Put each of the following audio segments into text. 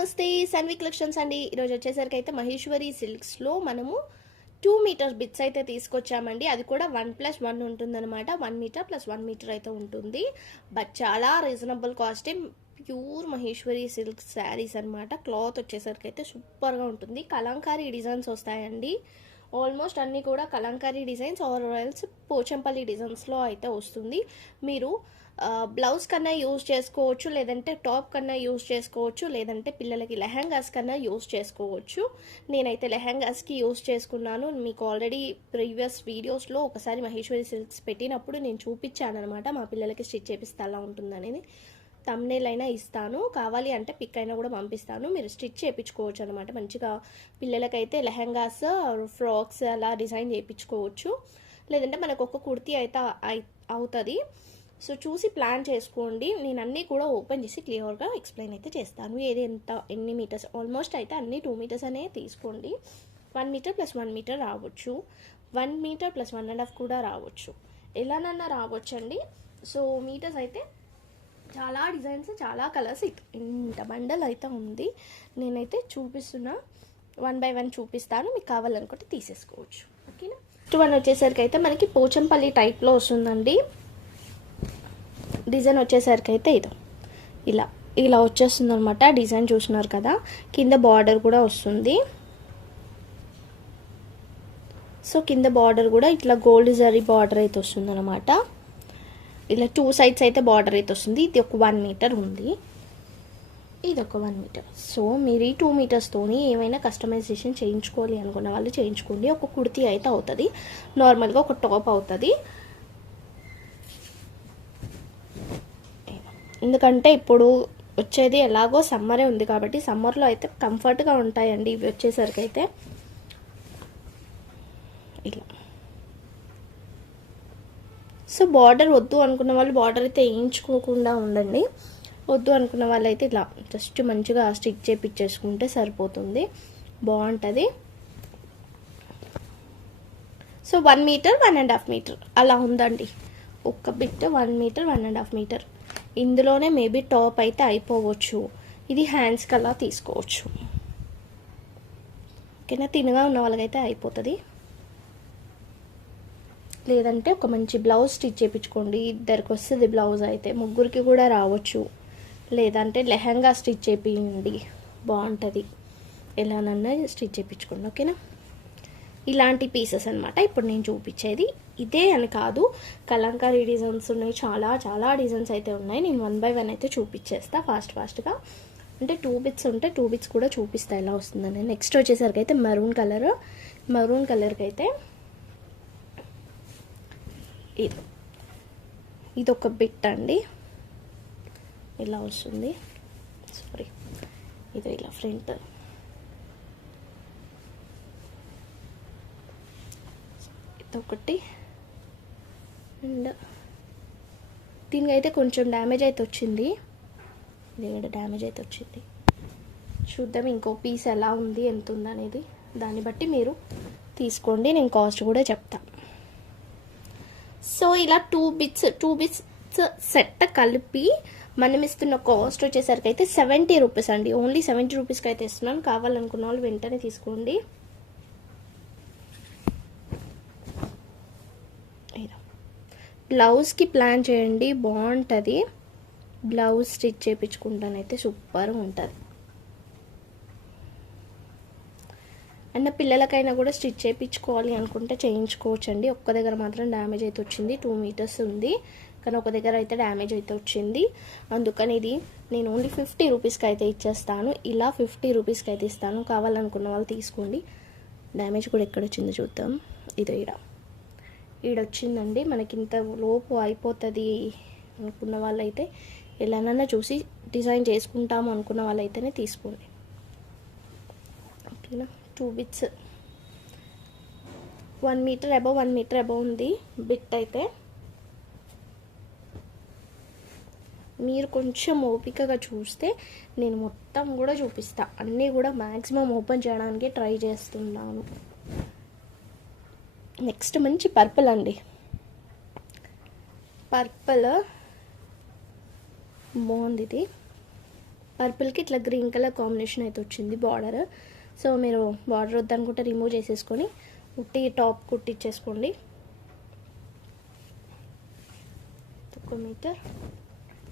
నమస్తే సన్వి కలెక్షన్స్ అండి. ఈరోజు వచ్చేసరికి అయితే మహేశ్వరి సిల్క్స్లో మనము 2 మీటర్ బిట్స్ అయితే తీసుకొచ్చామండి. అది కూడా 1+1 ఉంటుందన్నమాట. 1 మీటర్ + 1 మీటర్ అయితే ఉంటుంది. బట్ చాలా రీజనబుల్ కాస్టే. ప్యూర్ మహేశ్వరి సిల్క్ శారీస్ అనమాట. క్లాత్ వచ్చేసరికి అయితే సూపర్గా ఉంటుంది. కలంకారీ డిజైన్స్ వస్తాయండి. ఆల్మోస్ట్ అన్నీ కూడా Kalamkari designs or else Pochampally డిజైన్స్లో అయితే వస్తుంది. మీరు బ్లౌజ్ కన్నా యూజ్ చేసుకోవచ్చు, లేదంటే టాప్ కన్నా యూజ్ చేసుకోవచ్చు, లేదంటే పిల్లలకి లెహంగాస్ కన్నా యూజ్ చేసుకోవచ్చు. నేనైతే లెహంగాస్కి యూజ్ చేసుకున్నాను. మీకు ఆల్రెడీ ప్రీవియస్ వీడియోస్లో ఒకసారి మహేశ్వరి సిల్క్స్ పెట్టినప్పుడు నేను చూపించాను అనమాట. మా పిల్లలకి స్టిచ్ చేపిస్తే అలా ఉంటుందనేది. తమ్నేల్ అయినా ఇస్తాను, కావాలి అంటే పిక్ అయినా కూడా పంపిస్తాను. మీరు స్టిచ్ చేయించుకోవచ్చు అనమాట. మంచిగా పిల్లలకైతే లెహంగాస్, ఫ్రాక్స్ అలా డిజైన్ చేయించుకోవచ్చు. లేదంటే మనకు ఒక కుర్తీ అయితే అవుతుంది. సో చూసి ప్లాన్ చేసుకోండి. నేను అన్నీ కూడా ఓపెన్ చేసి క్లియర్గా ఎక్స్ప్లెయిన్ అయితే చేస్తాను. ఏది ఎన్ని మీటర్స్, ఆల్మోస్ట్ అయితే అన్ని 2 మీటర్స్ అనే తీసుకోండి. 1 మీటర్ + 1 మీటర్ రావచ్చు, 1 మీటర్ + 1.5 కూడా రావచ్చు, ఎలానన్నా రావచ్చు అండి. సో మీటర్స్ అయితే చాలా డిజైన్స్, చాలా కలర్స్, ఇంత బండల్ అయితే ఉంది. నేనైతే చూపిస్తున్నా, 1 బై 1 చూపిస్తాను. మీకు కావాలనుకుంటే తీసేసుకోవచ్చు. ఓకేనా. 1 వచ్చేసరికి అయితే మనకి పోచంపల్లి టైప్లో వస్తుందండి. డిజైన్ వచ్చేసరికి అయితే ఇలా ఇలా వచ్చేస్తుంది అనమాట. డిజైన్ చూస్తున్నారు కదా, కింద బార్డర్ కూడా వస్తుంది. సో కింద బార్డర్ కూడా ఇట్లా గోల్డ్ జరీ బార్డర్ అయితే వస్తుంది అనమాట. ఇలా 2 సైడ్స్ అయితే బార్డర్ అయితే వస్తుంది. ఇది ఒక 1 మీటర్ ఉంది, ఇది ఒక 1 మీటర్. సో మీరు ఈ 2 మీటర్స్తోని ఏమైనా కస్టమైజేషన్ చేయించుకోవాలి అనుకున్న వాళ్ళు చేయించుకోండి. ఒక కుర్తీ అయితే అవుతుంది, నార్మల్గా ఒక టాప్ అవుతుంది. ఎందుకంటే ఇప్పుడు వచ్చేది ఎలాగో సమ్మరే ఉంది కాబట్టి సమ్మర్లో అయితే కంఫర్ట్గా ఉంటాయండి ఇవి వచ్చేసరికి అయితే. ఇలా సో బార్డర్ వద్దు అనుకున్న వాళ్ళు బార్డర్ అయితే వేయించుకోకుండా ఉండండి. వద్దు అనుకున్న వాళ్ళు అయితే ఇలా జస్ట్ మంచిగా స్టిచ్ చేపించేసుకుంటే సరిపోతుంది, బాగుంటుంది. సో 1 మీటర్ 1.5 మీటర్ అలా ఉందండి. ఒక్క బిట్ 1 మీటర్ 1.5 మీటర్. ఇందులోనే మేబీ టాప్ అయితే అయిపోవచ్చు. ఇది హ్యాండ్స్కి అలా తీసుకోవచ్చు. ఓకేనా. తినగా ఉన్న వాళ్ళకైతే అయిపోతుంది. లేదంటే ఒక మంచి బ్లౌజ్ స్టిచ్ చేయించుకోండి. ఇద్దరికి వస్తుంది బ్లౌజ్ అయితే, ముగ్గురికి కూడా రావచ్చు. లేదంటే లెహంగా స్టిచ్ చేయించండి, బాగుంటుంది. ఎలానన్నా స్టిచ్ చేయించుకోండి. ఓకేనా. ఇలాంటి పీసెస్ అనమాట ఇప్పుడు నేను చూపించేది. ఇదే అని కాదు, కలంకారీ డిజైన్స్ ఉన్నాయి, చాలా చాలా డిజైన్స్ అయితే ఉన్నాయి. నేను 1 బై 1 అయితే చూపించేస్తా ఫాస్ట్గా. అంటే 2 బిట్స్ ఉంటే 2 బిట్స్ కూడా చూపిస్తా ఎలా వస్తుందని. నెక్స్ట్ వచ్చేసరికి అయితే మరూన్ కలర్కి అయితే ఇది ఒక బిట్ అండి. ఇలా వస్తుంది, సారీ ఇది ఇలా ఫ్రంట్. ఇదొకటి. అండ్ దీనికి అయితే కొంచెం డ్యామేజ్ అయితే వచ్చింది. ఇది కూడా డ్యామేజ్ అయితే వచ్చింది. చూద్దాం ఇంకో పీస్ ఎలా ఉంది, ఎంత ఉందనేది. దాన్ని బట్టి మీరు తీసుకోండి, నేను కాస్ట్ కూడా చెప్తా. సో ఇలా 2 బిట్స్ సెట్ కలిపి మనం ఇస్తున్న కాస్ట్ వచ్చేసరికి అయితే 70 రూపీస్ అండి. ఓన్లీ 70 రూపీస్కి అయితే ఇస్తున్నాను. కావాలనుకున్న వాళ్ళు వెంటనే తీసుకోండి. బ్లౌజ్కి ప్లాన్ చేయండి, బాగుంటుంది. బ్లౌజ్ స్టిచ్ చేయించుకుంటానైతే సూపర్గా ఉంటుంది. అండ్ పిల్లలకైనా కూడా స్టిచ్ చేయించుకోవాలి అనుకుంటే చేయించుకోవచ్చు అండి. ఒక్క దగ్గర మాత్రం డ్యామేజ్ అయితే వచ్చింది. 2 మీటర్స్ ఉంది కానీ ఒక దగ్గర అయితే డ్యామేజ్ అయితే వచ్చింది. అందుకని ఇది నేను ఓన్లీ 50 రూపీస్కి అయితే ఇచ్చేస్తాను. ఇలా 50 రూపీస్కి అయితే ఇస్తాను. కావాలనుకున్న వాళ్ళు తీసుకోండి. డ్యామేజ్ కూడా ఎక్కడ వచ్చిందో చూద్దాం. ఇదో ఈడొచ్చిందండి. మనకి ఇంత లోపు అయిపోతుంది అనుకున్న వాళ్ళైతే ఎలానన్నా చూసి డిజైన్ చేసుకుంటాము అనుకున్న వాళ్ళైతేనే తీసుకోండి. ఓకేనా. 2 బిట్స్ 1 మీటర్ అబవ్ ఉంది బిట్ అయితే. మీరు కొంచెం ఓపికగా చూస్తే నేను మొత్తం కూడా చూపిస్తా. అన్నీ కూడా మ్యాక్సిమం ఓపెన్ చేయడానికి ట్రై చేస్తున్నాను. నెక్స్ట్ మంచి పర్పుల్ అండి. పర్పుల్ బాగుంది. ఇది పర్పుల్కి ఇట్లా గ్రీన్ కలర్ కాంబినేషన్ అయితే వచ్చింది బార్డర్. సో మీరు బార్డర్ వద్దనుకుంటే రిమూవ్ చేసేసుకొని ఉట్టి టాప్ కుట్టించేసుకోండి. 1 మీటర్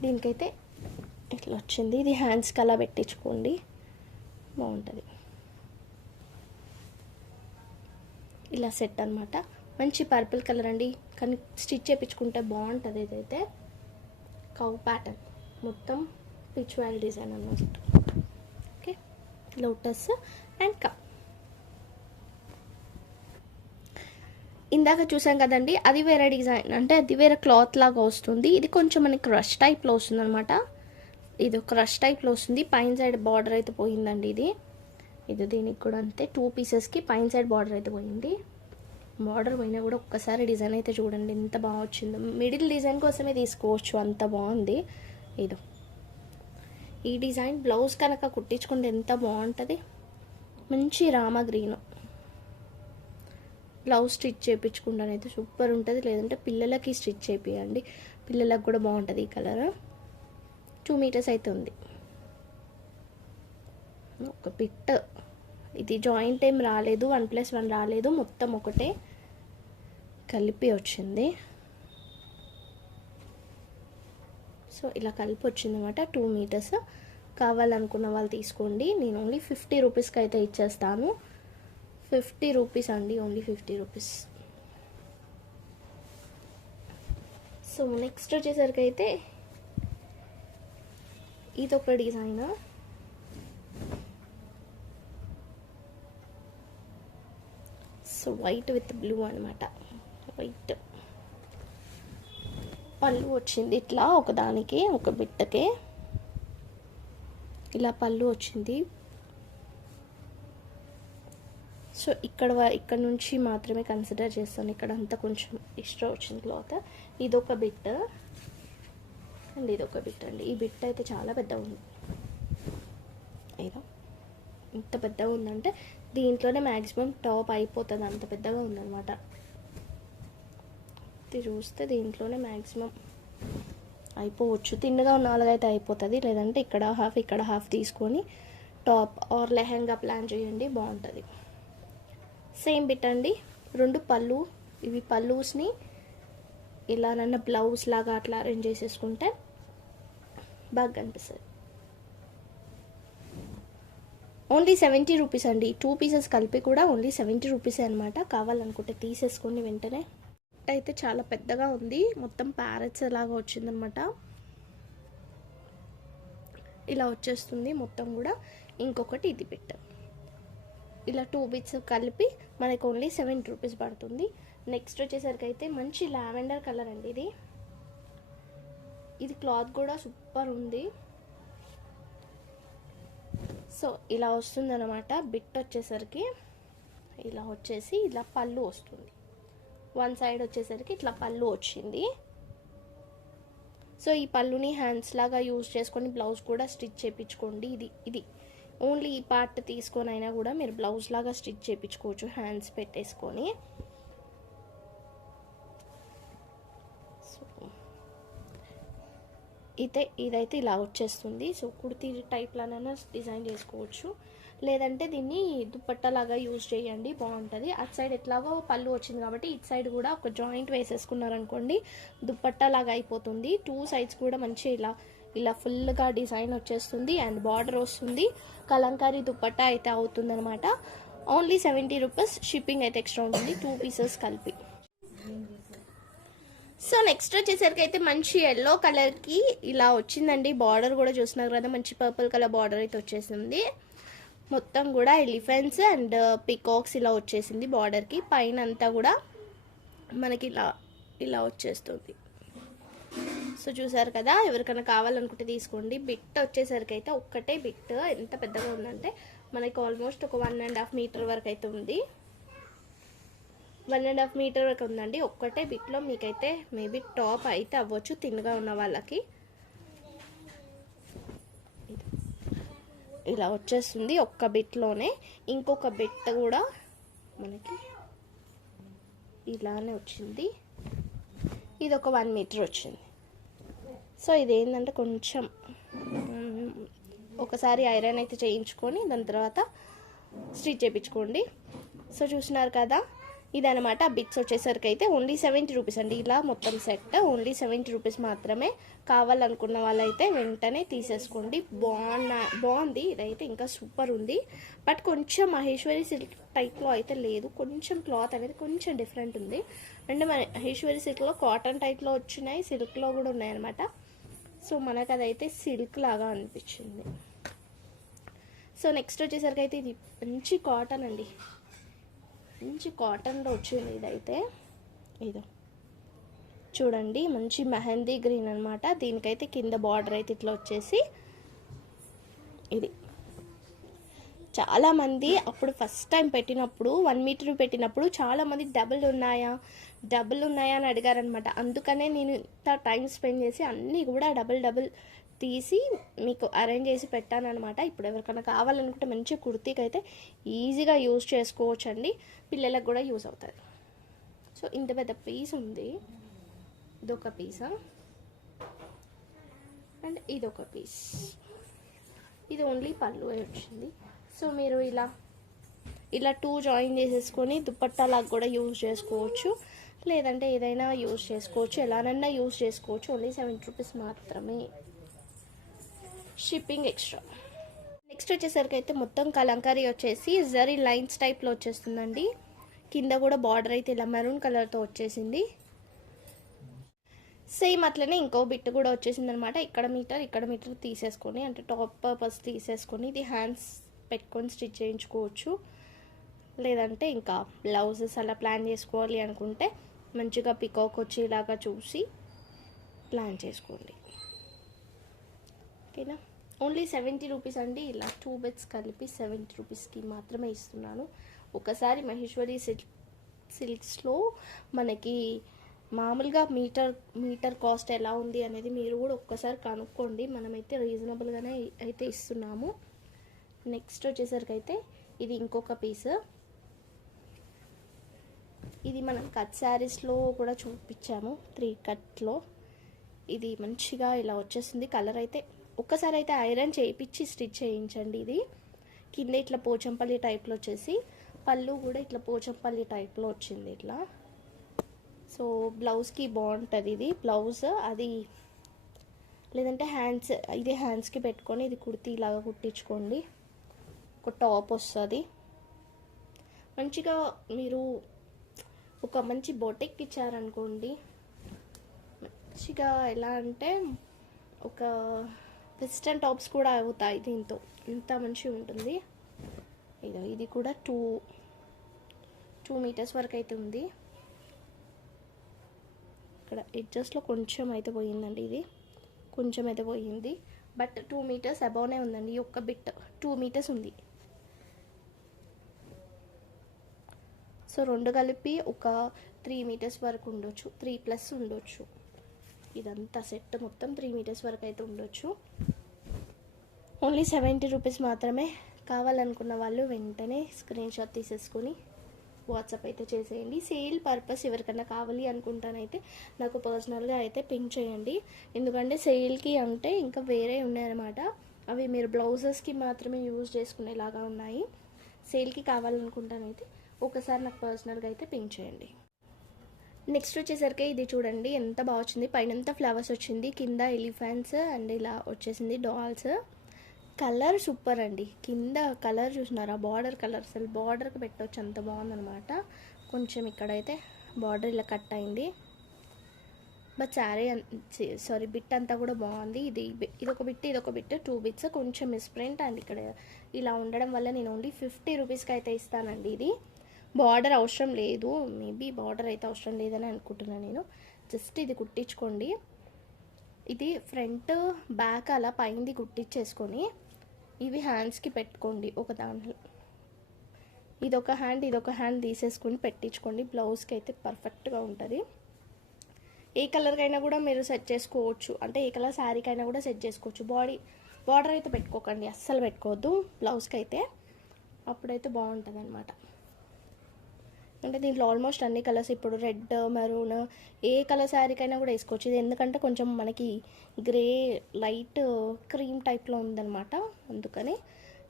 దీనికైతే ఇట్లా వచ్చింది. ఇది హ్యాండ్స్కి అలా పెట్టించుకోండి, బాగుంటుంది. ఇలా సెట్ అనమాట. మంచి పర్పుల్ కలర్ అండి, కానీ స్టిచ్ చేయించుకుంటే బాగుంటుంది. ఇదైతే కవ్ ప్యాటర్న్, మొత్తం పిచ్వాల్ డిజైన్ అన్నమాట. Okay, lotus and cup. ఇందాక చూసాం కదండి, అది వేరే డిజైన్, అంటే అది వేరే క్లాత్ లాగా వస్తుంది. ఇది కొంచెం మనకి క్రష్ టైప్లో వస్తుంది అనమాట. ఇది క్రష్ టైప్లో వస్తుంది. పైన సైడ్ బార్డర్ అయితే పోయిందండి. ఇది దీనికి కూడా అంతే, 2 పీసెస్కి పైన సైడ్ బార్డర్ అయితే పోయింది. బార్డర్ పోయినా కూడా ఒక్కసారి డిజైన్ అయితే చూడండి ఎంత బాగా వచ్చిందో. మిడిల్ డిజైన్ కోసమే తీసుకోవచ్చు, అంత బాగుంది. ఈ డిజైన్ బ్లౌజ్ కనుక కుట్టించుకుంటే ఎంత బాగుంటుంది. మంచి రామా గ్రీన్ బ్లౌజ్ స్టిచ్ చేయించుకుంటానైతే సూపర్ ఉంటుంది. లేదంటే పిల్లలకి స్టిచ్ చేయించండి, పిల్లలకు కూడా బాగుంటుంది ఈ కలర్. 2 మీటర్స్ అయితే ఉంది. ఒక బిట్, ఇది జాయింట్ ఏం రాలేదు, 1+1 రాలేదు, మొత్తం ఒకటే కలిపి వచ్చింది. సో ఇలా కలిపి వచ్చింది అనమాట. 2 మీటర్స్ కావాలనుకున్న వాళ్ళు తీసుకోండి. నేను ఓన్లీ 50 రూపీస్కి అయితే ఇచ్చేస్తాను. 50 రూపీస్ అండి, ఓన్లీ 50 రూపీస్. సో నెక్స్ట్ వచ్చేసరికి అయితే ఇదొక design. So white with blue అనమాట. వైట్ పళ్ళు వచ్చింది ఇట్లా, ఒకదానికి ఒక బిట్టకే ఇలా పళ్ళు వచ్చింది. సో ఇక్కడ నుంచి మాత్రమే కన్సిడర్ చేస్తాను, ఇక్కడ అంతా కొంచెం ఎక్స్ట్రా వచ్చింది క్లాత్. ఇదొక బిట్ అండ్ ఇదొక బిట్ అండి. ఈ బిట్ అయితే చాలా పెద్దగా ఉంది. ఇంత పెద్దగా ఉందంటే దీంట్లోనే మ్యాక్సిమం టాప్ అయిపోతుంది, అంత పెద్దగా ఉందన్నమాట. ఇది చూస్తే దీంట్లోనే మ్యాక్సిమం అయిపోవచ్చు. తిన్నగా ఉన్న వాళ్ళకైతే అయిపోతుంది, లేదంటే ఇక్కడ హాఫ్ తీసుకొని టాప్ ఆర్ లెహంగా ప్లాన్ చేయండి, బాగుంటుంది. సేమ్ బిట్ అండి. 2 పళ్ళు, ఇవి పళ్ళూస్ని ఇలానన్నా బ్లౌజ్ లాగా అట్లా అరేంజ్ చేసేసుకుంటే బాగా కనిపిస్తుంది. ఓన్లీ 70 రూపీస్ అండి. 2 పీసెస్ కలిపి కూడా ఓన్లీ 70 రూపీసే అనమాట. కావాలనుకుంటే తీసేసుకోండి వెంటనే. అయితే చాలా పెద్దగా ఉంది, మొత్తం ప్యారెట్స్ లాగా వచ్చిందనమాట. ఇలా వచ్చేస్తుంది మొత్తం కూడా. ఇంకొకటి ఇది బిట్, ఇలా 2 బిట్స్ కలిపి మనకు ఓన్లీ 70 రూపీస్ పడుతుంది. నెక్స్ట్ వచ్చేసరికి అయితే మంచి లావెండర్ కలర్ అండి. ఇది క్లాత్ కూడా సూపర్ ఉంది. సో ఇలా వస్తుంది అనమాట. బిట్ వచ్చేసరికి ఇలా వచ్చేసి ఇలా పళ్ళు వస్తుంది. 1 సైడ్ వచ్చేసరికి ఇట్లా పళ్ళు వచ్చింది. సో ఈ పళ్ళుని హ్యాండ్స్ లాగా యూజ్ చేసుకొని బ్లౌజ్ కూడా స్టిచ్ చేయించుకోండి. ఇది ఓన్లీ ఈ పార్ట్ తీసుకొని అయినా కూడా మీరు బ్లౌజ్ లాగా స్టిచ్ చేయించుకోవచ్చు, హ్యాండ్స్ పెట్టేసుకొని. సో ఇదైతే ఇలా వచ్చేస్తుంది. సో కుర్తీ టైప్లోనైనా డిజైన్ చేసుకోవచ్చు, లేదంటే దీన్ని దుపట్టాలాగా యూజ్ చేయండి, బాగుంటుంది. అటు సైడ్ ఎట్లాగో పళ్ళు వచ్చింది కాబట్టి ఇటు సైడ్ కూడా ఒక జాయింట్ వేసేసుకున్నారనుకోండి, దుపట్టాలాగా అయిపోతుంది. 2 సైడ్స్ కూడా మంచి ఇలా ఫుల్గా డిజైన్ వచ్చేస్తుంది అండ్ బార్డర్ వస్తుంది. కలంకారీ దుపట్టా అయితే అవుతుంది అనమాట. Only 70 rupees. షిప్పింగ్ అయితే ఎక్స్ట్రా ఉంటుంది, 2 పీసెస్ కలిపి. సో నెక్స్ట్ వచ్చేసరికి అయితే మంచి ఎల్లో కలర్కి ఇలా వచ్చిందండి. బార్డర్ కూడా చూస్తున్నారు కదా, మంచి పర్పుల్ కలర్ బార్డర్ అయితే వచ్చేసింది. మొత్తం కూడా ఎలిఫెంట్స్ అండ్ పికాక్స్ ఇలా వచ్చేసింది బార్డర్కి. పైన అంతా కూడా మనకి ఇలా వచ్చేస్తుంది. సో చూసారు కదా, ఎవరికైనా కావాలనుకుంటే తీసుకోండి. బిట్ వచ్చేసరికి అయితే ఒక్కటే బిట్ ఎంత పెద్దగా ఉందంటే మనకి ఆల్మోస్ట్ ఒక 1.5 మీటర్ వరకు అయితే ఉంది. 1.5 మీటర్ వరకు ఉందండి. ఒక్కటే బిట్లో మీకైతే మేబీ టాప్ అయితే అవ్వచ్చు తిన్నగా ఉన్న వాళ్ళకి. ఇలా వచ్చేస్తుంది ఒక్క బిట్లోనే. ఇంకొక బిట్ కూడా మనకి ఇలానే వచ్చింది. ఇది ఒక 1 మీటర్ వచ్చింది. సో ఇదేంటంటే కొంచెం ఒకసారి ఐరన్ అయితే చేయించుకొని దాని తర్వాత స్టిచ్ చేయించుకోండి. సో చూస్తున్నారు కదా, ఇదనమాట. బిట్స్ వచ్చేసరికి అయితే ఓన్లీ 70 రూపీస్ అండి. ఇలా మొత్తం సెట్ ఓన్లీ 70 రూపీస్ మాత్రమే. కావాలనుకున్న వాళ్ళైతే వెంటనే తీసేసుకోండి. బాగుంది ఇదైతే, ఇంకా సూపర్ ఉంది. బట్ కొంచెం మహేశ్వరి సిల్క్ టైప్లో అయితే లేదు, కొంచెం క్లాత్ అనేది కొంచెం డిఫరెంట్ ఉంది. అంటే మహేశ్వరి సిల్క్లో కాటన్ టైప్లో వచ్చినాయి, సిల్క్లో కూడా ఉన్నాయన్నమాట. సో మనకు అదైతే సిల్క్ లాగా అనిపించింది. సో నెక్స్ట్ వచ్చేసరికి అయితే ఇది మంచి కాటన్ అండి, మంచి కాటన్లో వచ్చింది ఇదైతే. ఇదో చూడండి, మంచి మెహందీ గ్రీన్ అనమాట. దీనికైతే కింద బార్డర్ అయితే ఇట్లా వచ్చేసి ఇది. చాలామంది అప్పుడు ఫస్ట్ టైం పెట్టినప్పుడు 1 మీటర్ పెట్టినప్పుడు చాలామంది డబుల్ ఉన్నాయా అని అడిగారనమాట. అందుకనే నేను ఇంత టైం స్పెండ్ చేసి అన్నీ కూడా డబుల్ తీసి మీకు అరేంజ్ చేసి పెట్టానమాట. ఇప్పుడు ఎవరికైనా కావాలనుకుంటే మంచి కుర్తీకి అయితే ఈజీగా యూజ్ చేసుకోవచ్చు అండి, పిల్లలకు కూడా యూజ్ అవుతుంది. సో ఇంత పెద్ద పీస్ ఉంది, ఇదొక పీసా అండ్ ఇదొక పీస్. ఇది ఓన్లీ పళ్ళు వచ్చింది. సో మీరు ఇలా 2 జాయిన్ చేసేసుకొని దుపట్టాలకు కూడా యూజ్ చేసుకోవచ్చు, లేదంటే ఏదైనా యూజ్ చేసుకోవచ్చు, ఎలానైనా యూజ్ చేసుకోవచ్చు. ఓన్లీ 70 రూపీస్ మాత్రమే, షిప్పింగ్ ఎక్స్ట్రా. నెక్స్ట్ వచ్చేసరికి అయితే మొత్తం కలంకారీ వచ్చేసి జరీ లైన్స్ టైప్లో వచ్చేస్తుందండి. కింద కూడా బార్డర్ అయితే ఇలా మెరూన్ కలర్తో వచ్చేసింది. సేమ్ అట్లనే ఇంకో బిట్ కూడా వచ్చేసింది అనమాట. ఇక్కడ మీటర్ తీసేసుకొని, అంటే టాప్ పర్పస్ తీసేసుకొని ఇది హ్యాండ్స్ పెట్టుకొని స్టిచ్ చేయించుకోవచ్చు, లేదంటే ఇంకా బ్లౌజెస్ అలా ప్లాన్ చేసుకోవాలి అనుకుంటే మంచిగా పికాక్ వచ్చేలాగా చూసి ప్లాన్ చేసుకోండి. ఓకేనా, ఓన్లీ 70 రూపీస్ అండి. ఇలా 2 బిట్స్ కలిపి 70 రూపీస్కి మాత్రమే ఇస్తున్నాను. ఒకసారి మహేశ్వరి సిల్క్స్లో మనకి మామూలుగా మీటర్ కాస్ట్ ఎలా ఉంది అనేది మీరు కూడా ఒక్కసారి కనుక్కోండి. మనమైతే రీజనబుల్గానే అయితే ఇస్తున్నాము. నెక్స్ట్ వచ్చేసరికి అయితే ఇది ఇంకొక పీస్. ఇది మనం కట్ శారీస్లో కూడా చూపించాము, 3 కట్లో. ఇది మంచిగా ఇలా వచ్చేసింది. కలర్ అయితే ఒక్కసారి అయితే ఐరన్ చేయించి స్టిచ్ చేయించండి. ఇది కింద ఇట్లా పోచంపల్లి టైప్లో వచ్చేసి, పళ్ళు కూడా ఇట్లా పోచంపల్లి టైప్లో వచ్చింది ఇట్లా. సో బ్లౌజ్కి బాగుంటుంది ఇది బ్లౌజ్, అది లేదంటే హ్యాండ్స్, ఇది హ్యాండ్స్కి పెట్టుకొని ఇది కుర్తీ లాగా కుట్టించుకోండి. ఒక టాప్ వస్తుంది మంచిగా. మీరు ఒక మంచి బొటిక్ ఇచ్చారనుకోండి, మంచిగా ఎలా అంటే ఒక వెస్ట్రన్ టాప్స్ కూడా అవుతాయి దీంతో, ఇంత మంచిగా ఉంటుంది. ఇది కూడా 2 మీటర్స్ వరకు అయితే ఉంది. ఇక్కడ ఎడ్జస్ట్లో కొంచెం అయితే పోయిందండి, ఇది కొంచెం అయితే పోయింది. బట్ 2 మీటర్స్ అబౌవ్నే ఉందండి. ఈ ఒక్క బిట్ 2 మీటర్స్ ఉంది. సో 2 కలిపి ఒక 3 మీటర్స్ వరకు ఉండొచ్చు, 3+ ఉండొచ్చు. ఇదంతా సెట్ మొత్తం 3 మీటర్స్ వరకు అయితే ఉండొచ్చు. ఓన్లీ 70 రూపీస్ మాత్రమే. కావాలనుకున్న వాళ్ళు వెంటనే స్క్రీన్ షాట్ తీసేసుకొని వాట్సాప్ అయితే చేసేయండి. సేల్ పర్పస్ ఎవరికైనా కావాలి అనుకుంటానైతే నాకు పర్సనల్గా అయితే పింక్ చేయండి. ఎందుకంటే సేల్కి అంటే ఇంకా వేరే ఉన్నాయన్నమాట, అవి మీరు బ్లౌజెస్కి మాత్రమే యూజ్ చేసుకునేలాగా ఉన్నాయి. సేల్కి కావాలనుకుంటానైతే ఒకసారి నాకు పర్సనల్గా అయితే పింక్ చేయండి. నెక్స్ట్ వచ్చేసరికి ఇది చూడండి ఎంత బాగా వచ్చింది. పైనంతా ఫ్లవర్స్ వచ్చింది, కింద ఎలిఫెంట్స్ అండ్ ఇలా వచ్చేసింది డాల్స్. కలర్ సూపర్ అండి. కింద కలర్ చూసినారా, బార్డర్ కలర్, అసలు బార్డర్కి పెట్టవచ్చు, అంత బాగుందనమాట. కొంచెం ఇక్కడైతే బార్డర్ ఇలా కట్ అయింది. బట్ శారీ బిట్ అంతా కూడా బాగుంది. ఇదొక బిట్ 2 బిట్స్ కొంచెం మిస్ప్రింట్. అండ్ ఇక్కడ ఇలా ఉండడం వల్ల నేను ఓన్లీ 50 రూపీస్కి అయితే ఇస్తానండి. ఇది బార్డర్ అవసరం లేదు, మేబీ బార్డర్ అయితే అవసరం లేదని అనుకుంటున్నాను నేను. జస్ట్ ఇది కుట్టించుకోండి. ఇది ఫ్రంట్ బ్యాక్ అలా పైంది కుట్టించేసుకొని ఇవి హ్యాండ్స్కి పెట్టుకోండి. ఒక దాంట్లో ఇదొక హ్యాండ్ తీసేసుకొని పెట్టించుకోండి. బ్లౌజ్కి అయితే పర్ఫెక్ట్గా ఉంటుంది. ఏ కలర్కైనా కూడా మీరు సెట్ చేసుకోవచ్చు, అంటే ఏ కలర్ శారీకైనా కూడా సెట్ చేసుకోవచ్చు. బార్డర్ అయితే పెట్టుకోకండి, అస్సలు పెట్టుకోవద్దు బ్లౌజ్కి అయితే, అప్పుడైతే బాగుంటుంది అనమాట. అంటే దీంట్లో ఆల్మోస్ట్ అన్ని కలర్స్ ఇప్పుడు రెడ్, మెరూన్ ఏ కలర్ శారీకైనా కూడా వేసుకోవచ్చు. ఇది ఎందుకంటే కొంచెం మనకి గ్రే లైట్ క్రీమ్ టైప్లో ఉందన్నమాట, అందుకని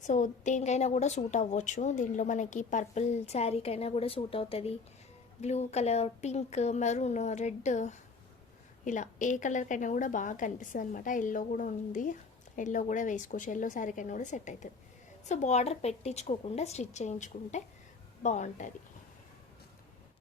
సో దేనికైనా కూడా సూట్ అవ్వచ్చు. దీంట్లో మనకి పర్పుల్ శారీకైనా కూడా సూట్ అవుతుంది, blue colour, pink, maroon, red, ఇలా ఏ కలర్కైనా కూడా బాగా కనిపిస్తుంది అనమాట. ఎల్లో కూడా ఉంది, ఎల్లో కూడా వేసుకోవచ్చు, ఎల్లో శారీకైనా కూడా సెట్ అవుతుంది. సో బార్డర్ పెట్టించుకోకుండా స్టిచ్ చేయించుకుంటే బాగుంటుంది.